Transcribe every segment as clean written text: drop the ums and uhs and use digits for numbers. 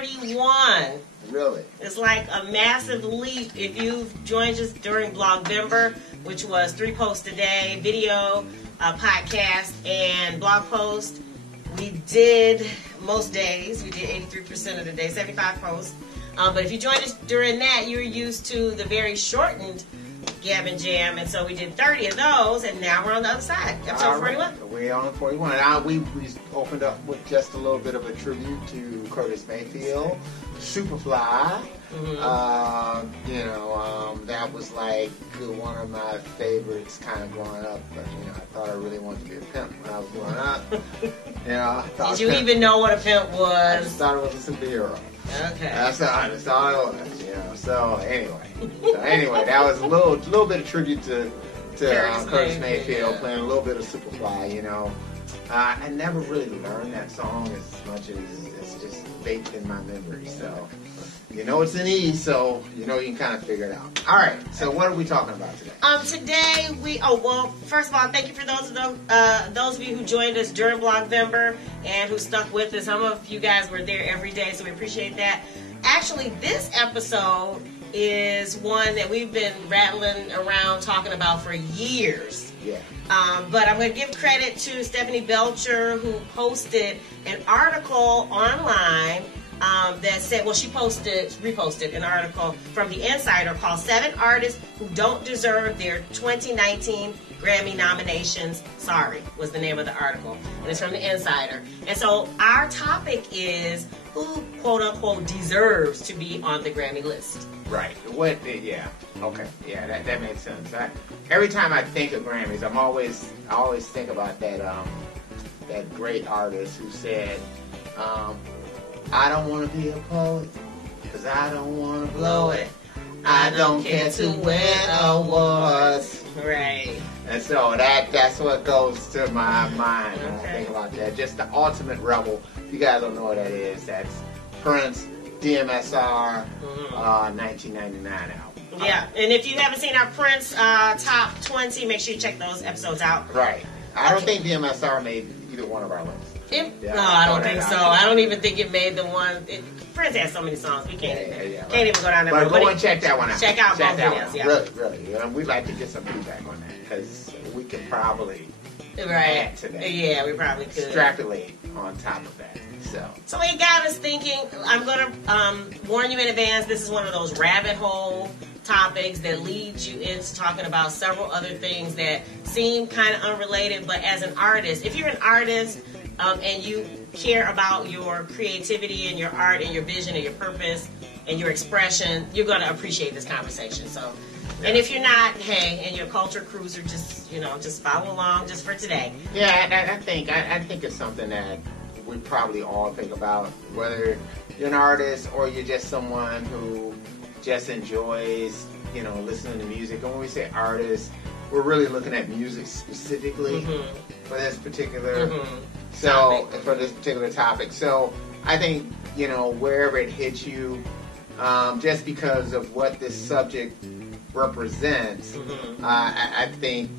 31. Really? It's like a massive leap. If you've joined us during Blog-vember, which was 3 posts a day, video, podcast, and blog post, we did most days. We did 83% of the day, 75 posts. But if you joined us during that, you're used to the very shortened Gab Jam, and so we did 30 of those, and now we're on the other side. Episode 41. We're on 41. And we opened up with just a little bit of a tribute to Curtis Mayfield, Superfly. That was like one of my favorites kind of growing up. But, I thought I really wanted to be a pimp when I was growing up. I thought Did you even know what a pimp was? I just thought it was a superhero. Okay. That's all it was, So anyway, that was a little bit of tribute to Curtis Mayfield, playing a little bit of Superfly, I never really learned that song as much as it's just baked in my memory. So, it's an E, so you can kind of figure it out. All right, so what are we talking about today? Today first of all, thank you for those of you who joined us during Blog-vember and who stuck with us. Some of you guys were there every day, so we appreciate that. Actually, this episode is one that we've been rattling around talking about for years. Yeah. But I'm going to give credit to Stephanie Belcher, who posted an article online that said, she reposted an article from The Insider called 7 Artists Who Don't Deserve Their 2019 Grammy Nominations. Sorry, was the name of the article. And it's from The Insider. And so our topic is who, quote unquote, deserves to be on the Grammy list. Right. Yeah. Okay. Yeah, that makes sense. Every time I think of Grammys, I always think about that great artist who said, I don't want to be a poet, because I don't want to blow it. I don't care to win awards. Right. And so that's what goes to my mind when I think about that. Just the ultimate rebel. If you guys don't know what that is, that's Prince, DMSR, 1999 album. Yeah, and if you haven't seen our Prince Top 20, make sure you check those episodes out. Right. I don't think DMSR made either one of our lists. No, I don't think so. I don't even think it made the one. Prince has so many songs. We can't even go down there. But go and check that one out. Check out both videos. Yeah. Really. We'd like to get some feedback on that because we could probably add to that. Yeah, we probably could. Extrapolate on top of that. So it got us thinking. I'm going to warn you in advance. This is one of those rabbit hole topics that leads you into talking about several other things that seem kind of unrelated. But as an artist, if you're an artist and you care about your creativity and your art and your vision and your purpose and your expression, you're going to appreciate this conversation. So, and if you're not, hey, and your culture cruiser, just follow along just for today. Yeah, I think it's something that we probably all think about, whether you're an artist or you're just someone who just enjoys, listening to music. And when we say artist, we're really looking at music specifically for this particular for this particular topic. So I think, wherever it hits you, just because of what this subject represents, I think,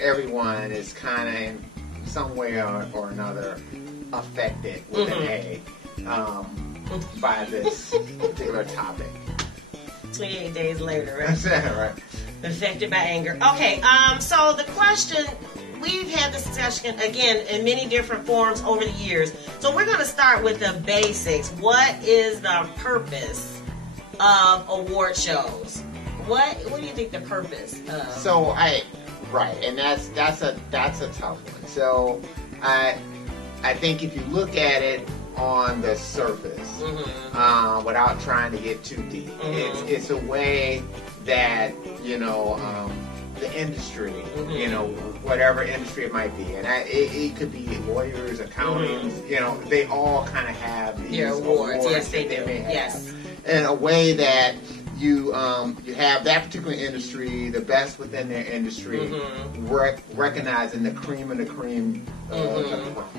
everyone is kind of in some way or another affected with an A by this particular topic. 28 days later, right? That's right. Affected by anger. Okay, so the question, we've had this discussion, again, in many different forms over the years. So we're going to start with the basics. What is the purpose of award shows? What do you think the purpose of? And that's a tough one. So I think if you look at it on the surface, without trying to get too deep, it's a way that the industry, whatever industry it might be, and it could be lawyers, accountants, they all kind of have these awards. Yes, they do. May have. Yes, in a way that you have that particular industry, the best within their industry, recognizing the cream of the cream.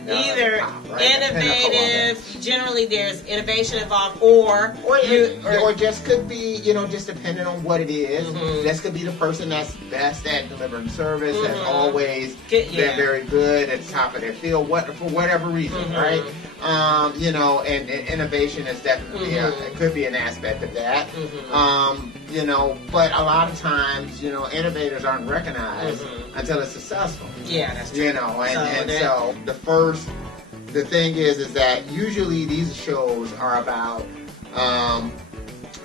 Either top, right? Innovative. Generally, there's innovation involved, or just could be, just depending on what it is. This could be the person that's best at delivering service, that's always they're very good at the top of their field, for whatever reason, right? You know, and innovation is definitely it could be an aspect of that. You know, but a lot of times, you know, innovators aren't recognized until it's successful. Yeah, that's true. You know, so the thing is that usually these shows are about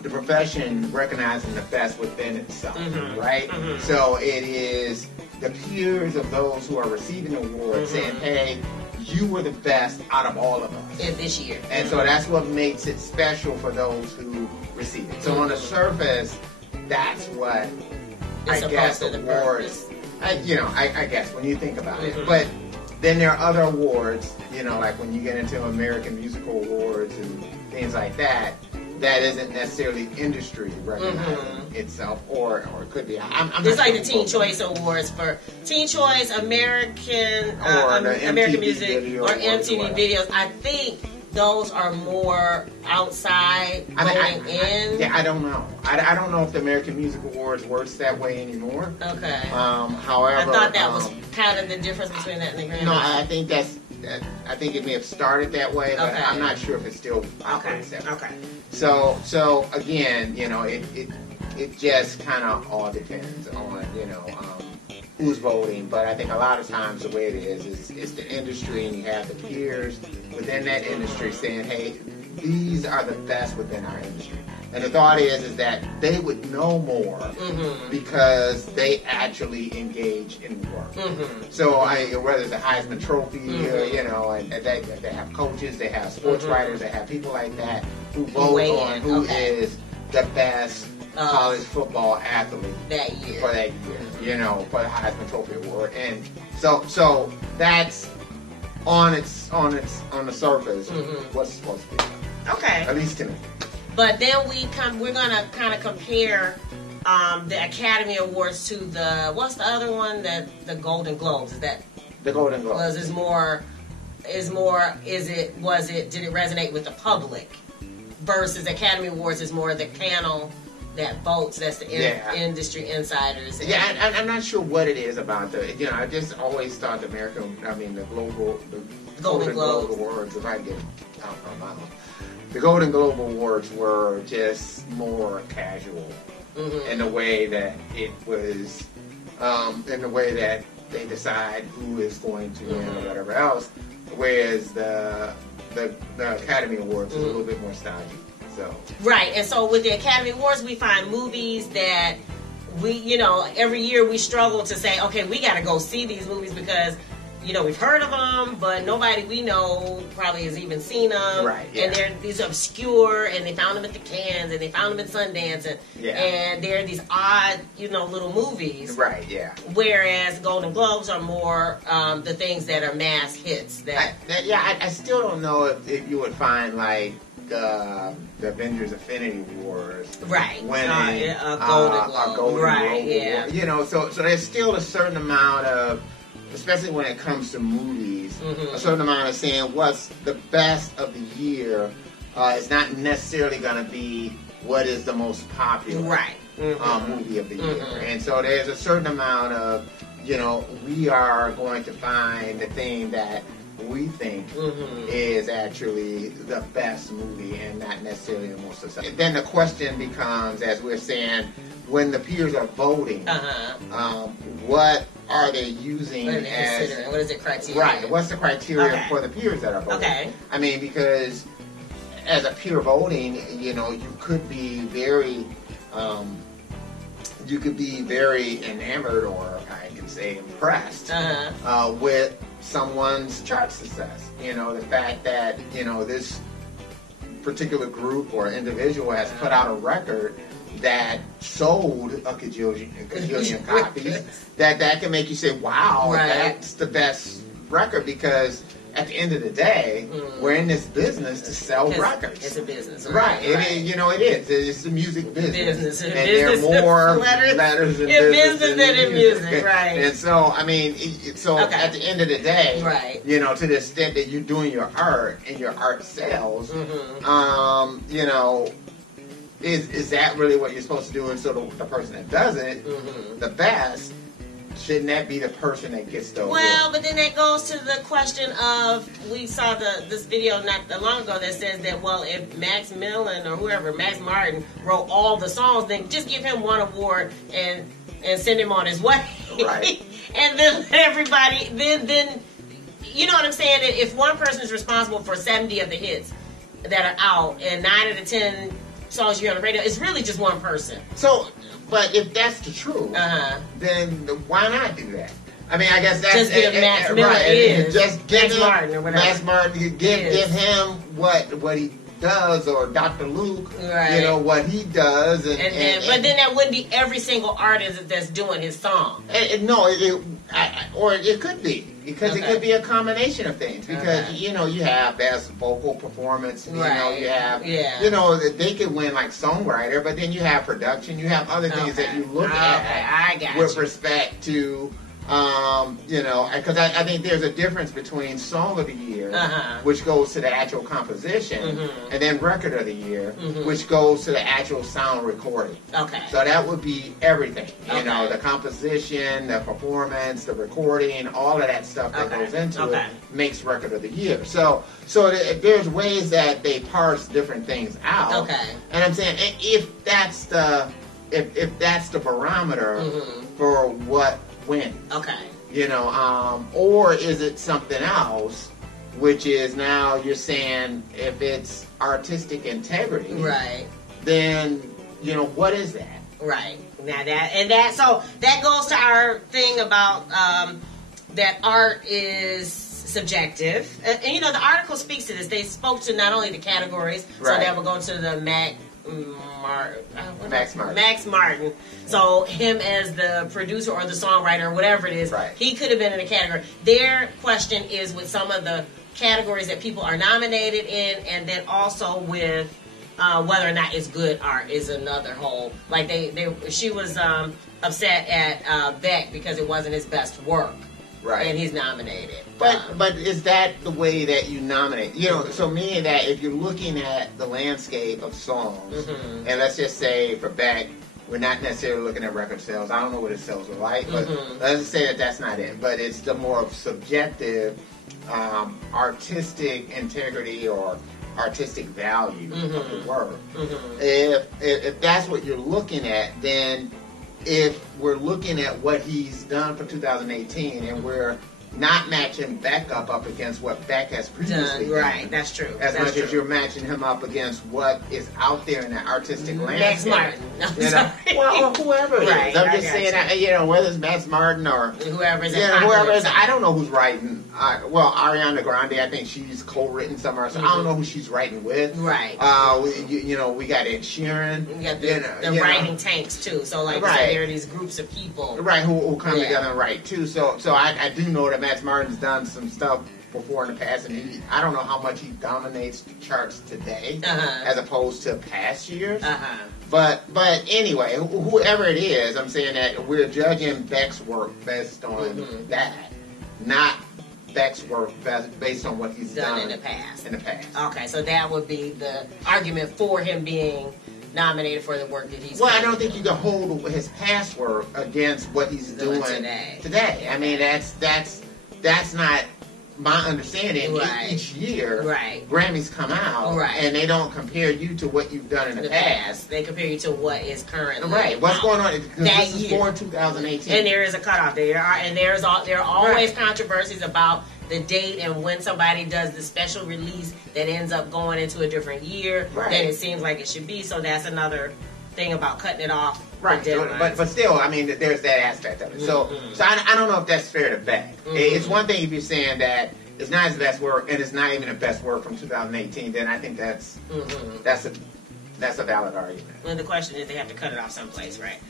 the profession recognizing the best within itself, right? So it is the peers of those who are receiving awards saying, hey, you were the best out of all of us in this year. And so that's what makes it special for those who receive it. So on the surface, that's what it's I guess awards, I guess when you think about it. But then there are other awards, you know, like when you get into American Musical Awards and things like that, that isn't necessarily industry recognizing itself, or it could be. I'm just like the Teen Choice Awards for Teen Choice, American American Music, or MTV Videos. I think those are more outside going in. I don't know. I don't know if the American Music Awards works that way anymore. Okay. However, I thought that was kind of the difference between that and the Grammy. No, I think I think it may have started that way, but I'm not sure if it still operates that way. Okay. So again, you know, it just kind of all depends on, you know, who's voting. But I think a lot of times the way it is the industry, and you have the peers within that industry saying, hey, these are the best within our industry. And the thought is that they would know more because they actually engage in work. So whether it's a Heisman Trophy, you know, and they have coaches, they have sports writers, they have people like that who vote on who is the best college football athlete that year, you know, for the Heisman Trophy award. And so that's on the surface what's supposed to be. Okay. At least to me. But then we're gonna kind of compare the Academy Awards to what's the other one, the Golden Globes? Is that the Golden Globes? Did it resonate with the public versus Academy Awards is more the panel that votes, that's the industry insiders. I'm not sure what it is about I just always thought the Golden Globe Awards, if I get it out of my mouth. The Golden Globe Awards were just more casual in the way that it was, in the way that they decide who is going to win or whatever else, whereas the Academy Awards is a little bit more stylish. So. Right, and so with the Academy Awards, we find movies that we, you know, every year we struggle to say, okay, we got to go see these movies because, you know, we've heard of them, but nobody we know probably has even seen them. Right, yeah. And they're these obscure, and they found them at the Cannes, and they found them at Sundance, and they're these odd, you know, little movies. Right, yeah. Whereas Golden Globes are more the things that are mass hits. I still don't know if you would find, like, the Avengers Affinity Wars winning a Golden Globe. Right, yeah. You know, so there's still a certain amount of, especially when it comes to movies, a certain amount of saying what's the best of the year is not necessarily going to be what is the most popular movie of the year. And so there's a certain amount of, you know, we are going to find the thing that we think is actually the best movie and not necessarily the most successful. Then the question becomes, as we're saying, when the peers are voting, what are they using as... What is the criteria? Right, what's the criteria for the peers that are voting? Okay. I mean, because as a peer voting, you know, you could be very enamored, or I can say impressed, with someone's chart success. You know, the fact that, you know, this particular group or individual has put out a record that sold a gajillion copies, that can make you say, wow, that's the best record, because at the end of the day, we're in this business to sell records. It's a business. Right. It is. It's a music business. And there are more letters in business than in music. Right. And so, I mean, at the end of the day, you know, to the extent that you're doing your art and your art sells, you know, is that really what you're supposed to do? And so the person that does it the best shouldn't that be the person that gets the award? Well, but then that goes to the question of, we saw this video not that long ago that says that, well, if Max Millen or whoever, Max Martin, wrote all the songs, then just give him one award and send him on his way. Right. And then let everybody, then you know what I'm saying? If one person is responsible for 70 of the hits that are out and 9 of the 10 songs you hear on the radio, it's really just one person. So, but if that's the truth, then why not do that? I mean, I guess that's just give Max Miller just give Max him, Martin or whatever. Max Martin, give him what he does, or Dr. Luke, right. You know, what he does, but then that wouldn't be every single artist that's doing his song. Or it could be, because it could be a combination of things, because you know, you have best vocal performance, you know, you have you know, they could win like songwriter, but then you have production, you have other things that you look at with respect to you know, because I think there's a difference between Song of the Year, which goes to the actual composition, and then Record of the Year, which goes to the actual sound recording. Okay. So that would be everything. You know, the composition, the performance, the recording, all of that stuff that goes into it makes Record of the Year. So there's ways that they parse different things out. Okay. And I'm saying, if that's the barometer for what win. Okay. You know, or is it something else, which is now you're saying if it's artistic integrity, right? Then, you know, what is that? Right. Now so that goes to our thing about that art is subjective. And you know, the article speaks to this. They spoke to not only the categories, so that will go to the Max Martin. So him as the producer or the songwriter or whatever it is, he could have been in a category. Their question is with some of the categories that people are nominated in, and then also with whether or not it's good art is another whole. Like she was upset at Beck because it wasn't his best work. Right. And he's nominated. But is that the way that you nominate? You know, so meaning that if you're looking at the landscape of songs, and let's just say for Beck, we're not necessarily looking at record sales. I don't know what his sales are like, but let's just say that that's not it. But it's the more subjective, artistic integrity or artistic value of the work. If that's what you're looking at, then if we're looking at what he's done for 2018 and we're not matching Beck up against what Beck has previously done. Right, that's true. As much as you're matching him up against what is out there in the artistic landscape. Max Martin. You know, well, whoever it is. Right, I'm just saying, you know, whether it's Max Martin or whoever is. I don't know who's writing. Ariana Grande, I think she's co-written somewhere. So I don't know who she's writing with. Right. You know, we got Ed Sheeran. We got the writing tanks too. So like there are these groups of people. Right, who come together and write too. So I do know that Max Martin's done some stuff before in the past, and I don't know how much he dominates the charts today as opposed to past years. But anyway, whoever it is, I'm saying that we're judging Beck's work based on that, not Beck's work based on what he's done in the past. Okay, so that would be the argument for him being nominated for the work that he's doing. I don't think you can hold his past work against what he's doing today. I mean, that's not my understanding. Each year, Grammys come out, and they don't compare you to what you've done in the past. They compare you to what is currently what's going on. This is for 2018, and there is a cutoff. There are always controversies about the date and when somebody does the special release that ends up going into a different year than it seems like it should be. So that's another thing about cutting it off. Right, but still, I mean, there's that aspect of it. So I don't know if that's fair to Beck. It's one thing if you're saying that it's not his best work and it's not even the best work from 2018. Then I think that's a valid argument. And the question is, they have to cut it off someplace, right?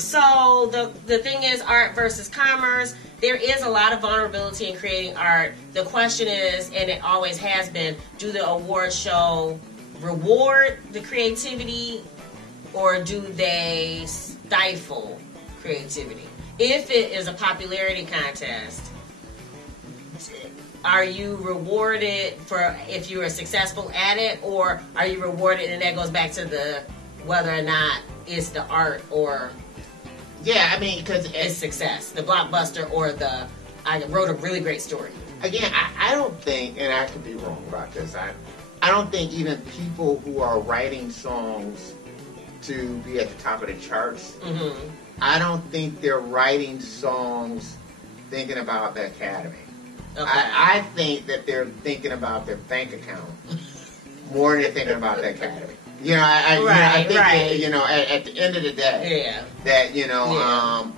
So the thing is, art versus commerce. There is a lot of vulnerability in creating art. The question is, and it always has been, do the award show reward the creativity, or do they stifle creativity? If it is a popularity contest, are you rewarded for if you are successful at it, or are you rewarded, and that goes back to the whether or not it's the art or Yeah, I mean, because is success. The blockbuster or I wrote a really great story. Again, I don't think, and I could be wrong about this, I don't think even people who are writing songs to be at the top of the charts, I don't think they're writing songs thinking about the Academy. Okay. I think that they're thinking about their bank account more than they're thinking about the Academy. You know, I think that, you know, at the end of the day, that, you know,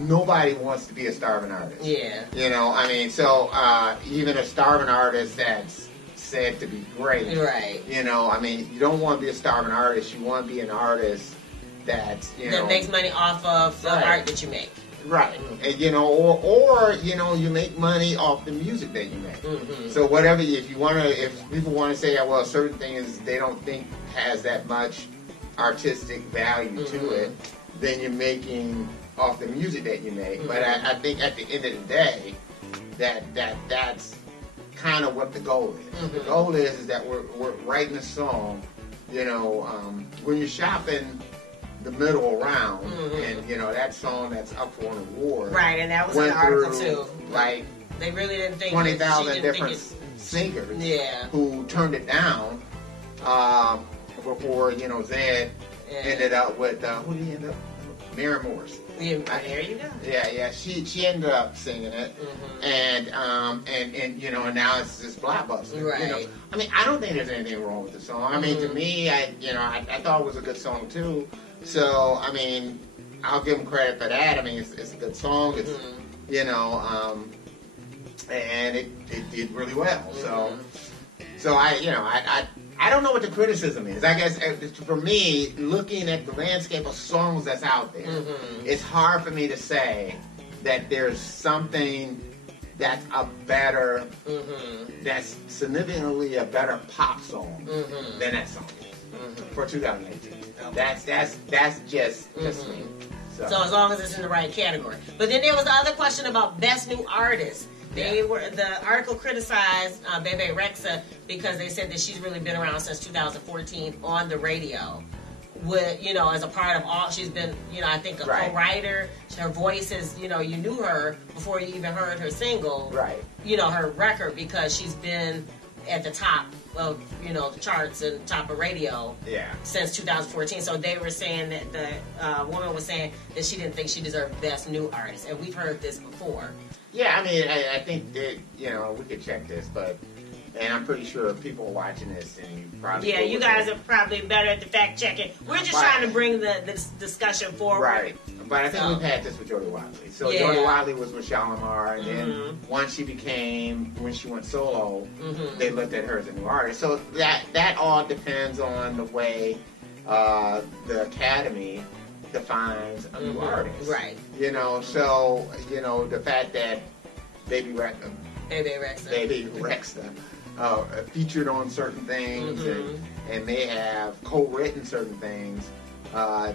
nobody wants to be a starving artist. Yeah. You know, I mean, so even a starving artist that's said to be great. Right. You know, I mean, you don't want to be a starving artist. You want to be an artist that's, you know, that makes money off of the art that you make. Right. And, you know, or you know, you make money off the music that you make. So whatever, if people want to say, well, certain things they don't think has that much artistic value to it, then you're making off the music that you make. But I think at the end of the day, that's kind of what the goal is. The goal is that we're writing a song, you know, when you're shopping the middle round, and you know that song that's up for an award, right? And that was in the article too. Like they really didn't think 20,000 different singers, who turned it down before, you know, Zed ended up with who did he end up? Mary Morris. Yeah, there you go. Yeah. She ended up singing it, and you know, and now it's this blockbuster. Right. You know, I mean, I don't think there's anything wrong with the song. I mean, to me, I thought it was a good song too. So, I mean, I'll give them credit for that. I mean, it's a good song. It's, you know, and it did really well. So I don't know what the criticism is. I guess for me, looking at the landscape of songs that's out there, it's hard for me to say that there's something that's a better, that's significantly a better pop song than that song for 2018. That's just me. So as long as it's in the right category. But then there was the other question about best new artist. The article criticized Bebe Rexha because they said that she's really been around since 2014 on the radio. With, you know, as a part of all, she's been, you know, I think a co-writer. Her voice is, you know, you knew her before you even heard her single. Right. You know, her record, because she's been at the top of, you know, the charts and top of radio since 2014. So they were saying that the woman was saying that she didn't think she deserved best new artist, and we've heard this before. Yeah, I mean, I think that, you know, we could check this, and I'm pretty sure people are watching this, and you probably... Yeah, you guys are probably better at the fact checking. We're just trying to bring this discussion forward. Right. But I think we've had this with Jody Watley. So Jody Watley was with Shalimar, and then once when she went solo, they looked at her as a new artist. So that all depends on the way the Academy defines a new artist. Right. You know, so, you know, the fact that Bebe Rexha featured on certain things and may have co-written certain things,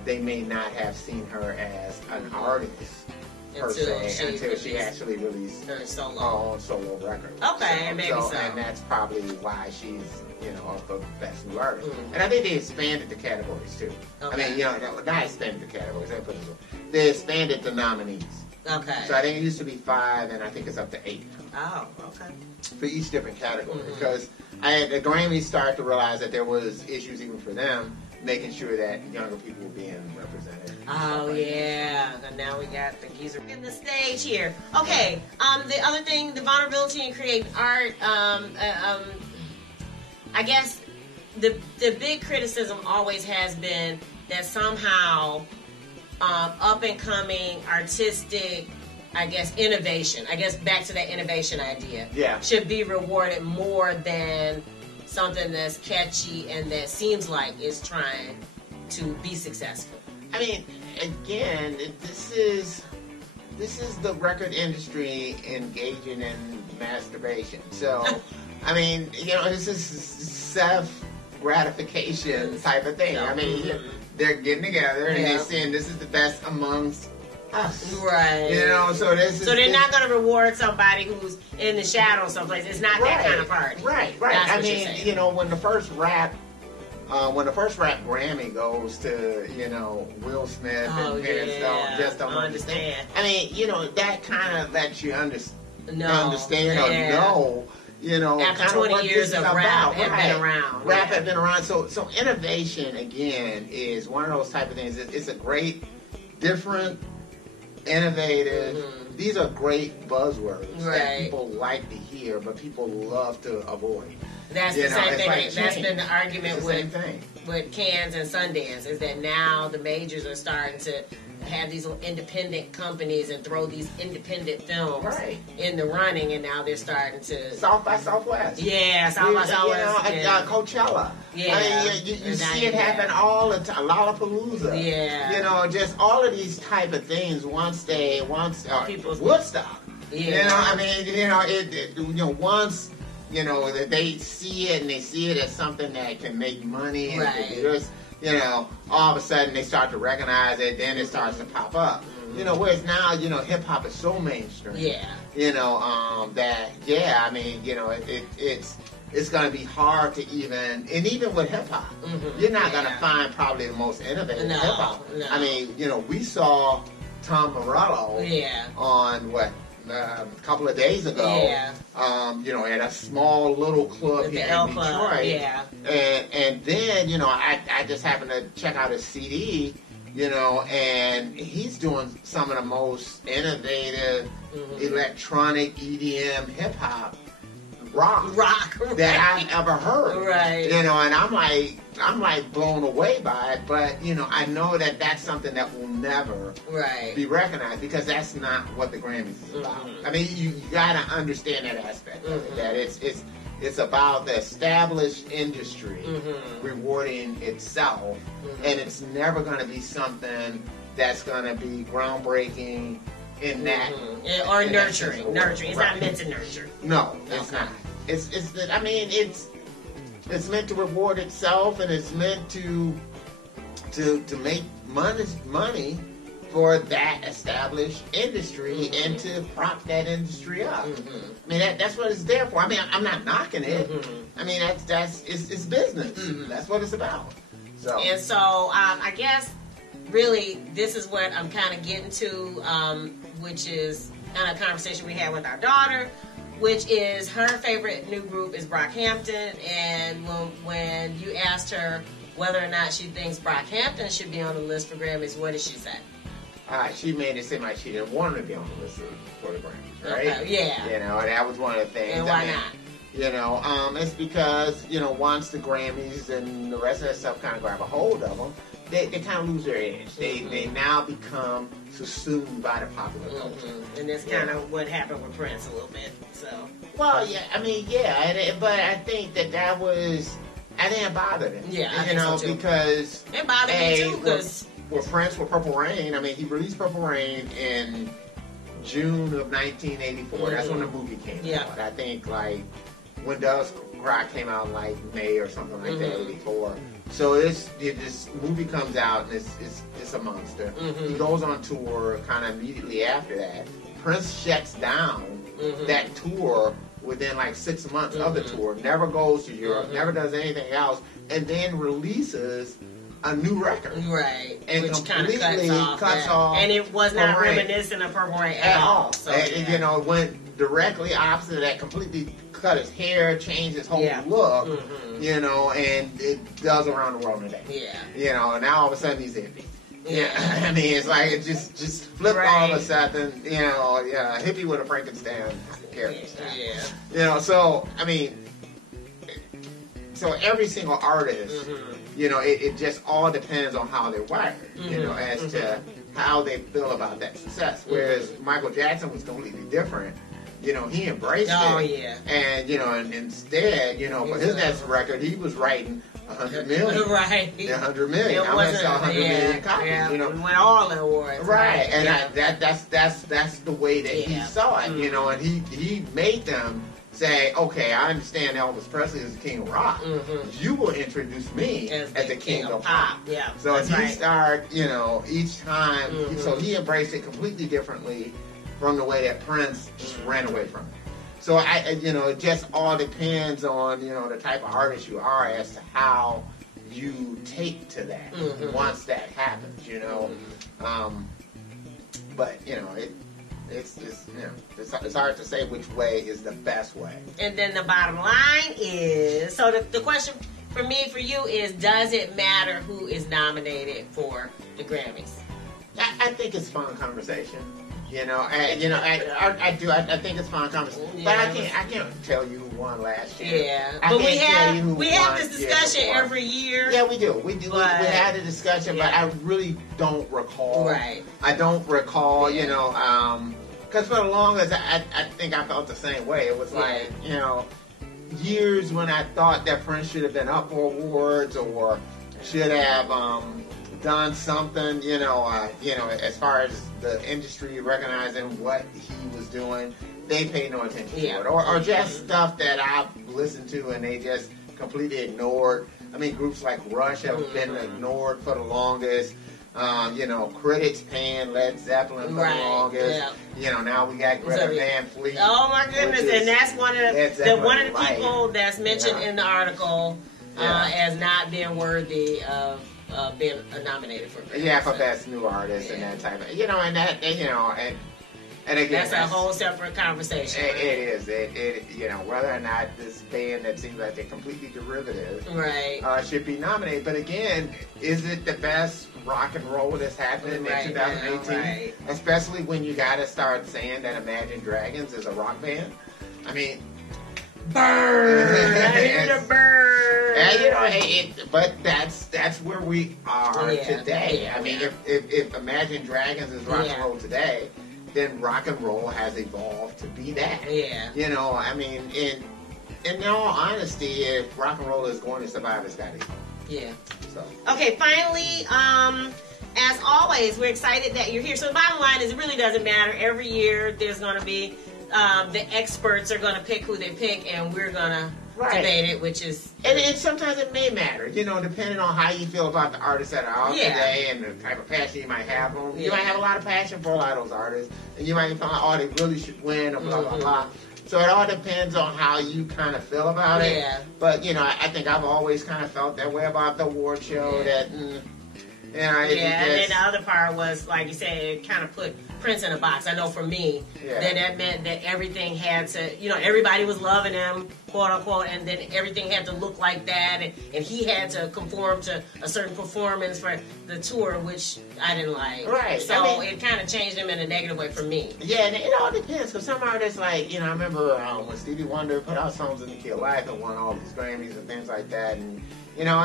they may not have seen her as an artist per se until she actually released her solo record. Okay, maybe so. And that's probably why she's, you know, up for best new artist. And I think they expanded the categories too. Okay. I mean, you know, not expanded the categories. They expanded the nominees. Okay. So I think it used to be 5, and I think it's up to 8 now. Oh, okay. For each different category, because the Grammys started to realize that there was issues even for them, making sure that younger people were being represented. Oh yeah, and now we got the geezer in the stage here. Okay. The other thing, the vulnerability in creating art. I guess the big criticism always has been that somehow up and coming artistic, I guess, innovation. I guess back to that innovation idea. Yeah. Should be rewarded more than something that's catchy and that seems like it's trying to be successful. I mean, again, this is the record industry engaging in masturbation. So, I mean, you know, this is self-gratification type of thing. I mean, they're getting together and they're saying this is the best amongst us. Right. You know, so they're not going to reward somebody who's in the shadow someplace. It's not that kind of party. Right. I mean, you know, when the first rap when the first rap Grammy goes to, Will Smith and parents just don't understand. I mean, that kind of lets you understand or know, after kind 20 of years of rap had been around. Rap had been around. So innovation, again, is one of those type of things. It's a great, different, innovative. Mm-hmm. These are great buzzwords that people like to hear, but people love to avoid. That's the same thing. Like that's been the argument with Cannes and Sundance, is that now the majors are starting to have these independent companies and throw these independent films in the running, and now they're starting to South by Southwest. Yeah, South by Southwest. Coachella. Yeah, I mean, you see it happen all the time. Lollapalooza. Yeah, just all of these type of things. Woodstock. Yeah, I mean, once. That they see it and they see it as something that can make money and all of a sudden they start to recognize it, then it starts to pop up. Mm-hmm. Whereas now, hip hop is so mainstream. Yeah. It's going to be hard to even with hip hop, you're not going to find probably the most innovative hip hop. No. I mean, we saw Tom Morello on a couple of days ago, at a small little club here in Detroit. And then, I just happened to check out his CD, and he's doing some of the most innovative electronic EDM hip hop rock that I've ever heard. Right. And I'm like blown away by it, but I know that that's something that will never be recognized, because that's not what the Grammys is about. I mean, you gotta understand that aspect of it, that it's about the established industry rewarding itself, and it's never gonna be something that's gonna be groundbreaking in that or nurturing. It's not meant to nurture. No, it's not. It's meant to reward itself, and it's meant to make money for that established industry and to prop that industry up. I mean, that's what it's there for. I mean, I'm not knocking it. I mean, it's business. That's what it's about. So I guess really this is what I'm kind of getting to, which is kind of a conversation we had with our daughter, which is her favorite new group is Brockhampton, and when you asked her whether or not she thinks Brockhampton should be on the list for Grammys, what did she say? She made it seem like she didn't want to be on the list for the Grammys, right? Okay, yeah. And that was one of the things. And why not? It's because, once the Grammys and the rest of that stuff kind of grab a hold of them, they kind of lose their edge. They now become subsumed by the popular culture. And that's kind of what happened with Prince a little bit. So. Well, yeah, I mean, but I think that was, I didn't bother them. Yeah, I think so too. Because it bothered me too, because with Prince, with Purple Rain, I mean, he released Purple Rain in June of 1984. That's when the movie came out. I think When Doves Cry came out in May or something like that, 84. So this movie comes out, and it's a monster. He goes on tour kind of immediately after that. Prince shuts down that tour within 6 months of the tour, never goes to Europe, never does anything else, and then releases a new record. Right. And which completely cuts off. And it was not reminiscent of Purple Rain at all. So, and went directly opposite of that, completely cut his hair, changed his whole look, and it does around the world today. Yeah. And now all of a sudden he's hippie. Yeah. I mean, it's like it just flipped all of a sudden, a hippie with a Frankenstein character style. Yeah. So, I mean, every single artist, it just all depends on how they're wired, as to how they feel about that success. Whereas Michael Jackson was completely different. He embraced it. Oh, yeah. And, and instead, for his next record, he was writing 100 million. Right. 100 million. I went to sell 100 million copies. Yeah. We went all the awards. Right. And that's the way that he saw it, and he made them say, okay, I understand Elvis Presley is the king of rock. You will introduce me as the king of pop. Yeah. So he started, each time, so he embraced it completely differently from the way that Prince just ran away from it. So it just all depends on, the type of artist you are as to how you take to that Mm-hmm. once that happens, you know. Mm-hmm. But you know, it's just, you know, it's hard to say which way is the best way. And then the bottom line is, so the question for me, for you is, does it matter who is nominated for the Grammys? I think it's fun conversation. You know, and, you know, I do. I think it's fun conversation, but I can't tell you who won last year. Yeah, I but can't we have this discussion every year. Yeah, we do. We had a discussion, but I really don't recall. Right. I don't recall. You know, because for the longest, I think I felt the same way. It was like, you know, years when I thought that Prince should have been up for awards or should have done something, you know, as far as the industry recognizing what he was doing, they pay no attention to it. Or just stuff that I've listened to and they just completely ignored. I mean, groups like Rush have been ignored for the longest. You know, critics paying Led Zeppelin for the longest. Yeah. You know, now we got Greta Van Fleet. Oh my goodness! And that's one of the people that's mentioned in the article as not being worthy of being nominated for Grammy. Yeah, for best new artist and that type of, you know, and that, you know, and again, that's a whole separate conversation. It is. It you know, whether or not this band that seems like they're completely derivative, should be nominated. But again, is it the best rock and roll that's happening in 2018? Right. Especially when you got to start saying that Imagine Dragons is a rock band. I mean, burn! I hear the burn. And, you know, but that's where we are today. I mean, if Imagine Dragons is rock and roll today, then rock and roll has evolved to be that. Yeah. You know, I mean, in all honesty, if rock and roll is going to survive, it's got to evolve. Yeah. So. Okay, finally, as always, we're excited that you're here. So the bottom line is, it really doesn't matter. Every year, there's going to be the experts are going to pick who they pick, and we're going to debate it, which is... And sometimes it may matter, you know, depending on how you feel about the artists that are out today and the type of passion you might have for them. You might have a lot of passion for a lot of those artists, and you might feel like, oh, they really should win, or blah, blah, blah. So it all depends on how you kind of feel about it. But, you know, I think I've always kind of felt that way about the award show, that... and then the other part was, like you said, it kind of put Prince in a box. I know for me, that meant that everything had to, you know, everybody was loving him, quote unquote, and then everything had to look like that, and he had to conform to a certain performance for the tour, which I didn't like. Right. So I mean, it kind of changed him in a negative way for me. Yeah, and it all depends, because some artists, like, you know, I remember when Stevie Wonder put out Songs in the Key of Life and won all these Grammys and things like that, and, you know,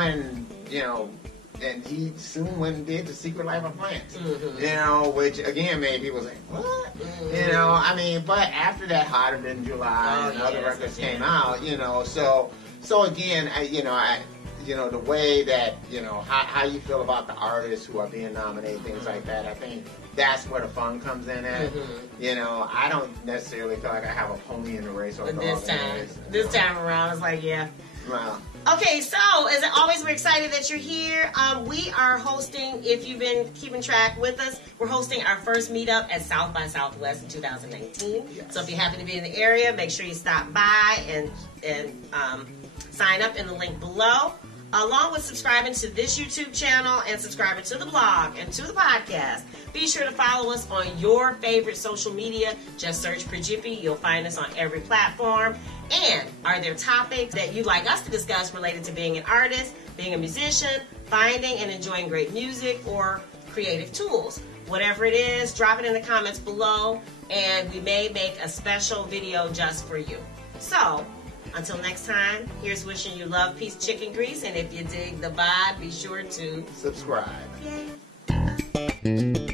and he soon went and did The Secret Life of Plants, you know, which again made people say, what? You know, I mean, but after that, Hotter Than July and other records came out, you know, so again, you know, the way that, you know, how you feel about the artists who are being nominated, things like that, I think that's where the fun comes in at. You know, I don't necessarily feel like I have a pony in the race or a dog in the race. This time around, it's like, Wow. Okay, so as always, we're excited that you're here. We are hosting, if you've been keeping track with us, we're hosting our first meetup at South by Southwest in 2019. Yes. So if you happen to be in the area, make sure you stop by and sign up in the link below. Along with subscribing to this YouTube channel and subscribing to the blog and to the podcast, be sure to follow us on your favorite social media. Just search Prejippie. You'll find us on every platform. And are there topics that you'd like us to discuss related to being an artist, being a musician, finding and enjoying great music, or creative tools? Whatever it is, drop it in the comments below, and we may make a special video just for you. So, until next time, here's wishing you love, peace, chicken grease, and if you dig the vibe, be sure to subscribe. Yay.